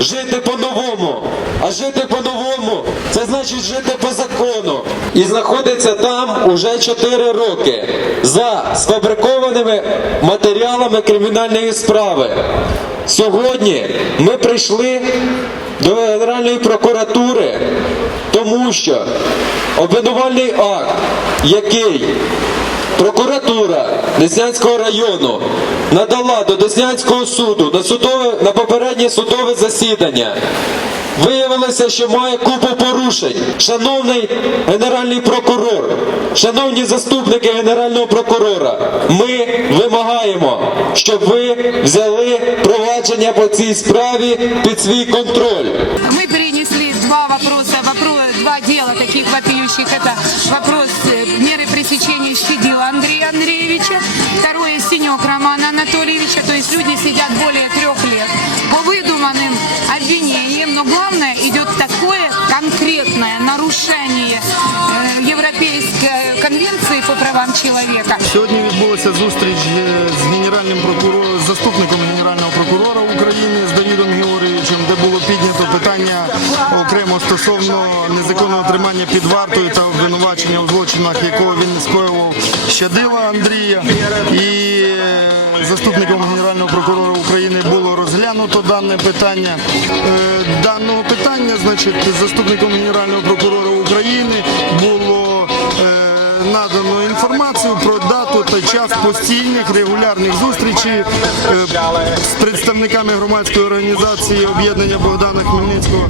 жити по-новому. А жити по-новому це значить жити по закону. І знаходиться там уже 4 роки за сфабрикованими матеріалами кримінальної справи. Сьогодні ми прийшли до Генеральної прокуратури, тому що обвинувальний акт, який Прокуратура Деснянського району надала до Деснянського суду на судове на попереднє судове засідання. Виявилося, що має купу порушень. Шановний генеральний прокурор, шановні заступники генерального прокурора, ми вимагаємо, щоб ви взяли провадження по цій справі під свій контроль. Мы перенесли два вопроса, вопрос, два дела таких вопиющих. Это вопрос э, меры пресечения Щадила то есть люди сидят более трех лет по выдуманным обвинениям, но главное идет такое конкретное нарушение э, Европейской конвенции по правам человека. Сьогодні відбулася зустріч е, з генеральним прокурором, з заступником генерального прокурора України з Давідом Георгійовичем, де було піднято питання окремо стосовно незаконного тримання під вартою та обвинувачення у злочинах, якого він не скоював Щадила Андрія. І е, заступником генерального прокурора України було розглянуто дане питання. Е, Даного питання, значить, заступником генерального прокурора України було. е, надано інформацію про дату та час постійних регулярних зустрічей е, з представниками громадської організації об'єднання Богдана Хмельницького.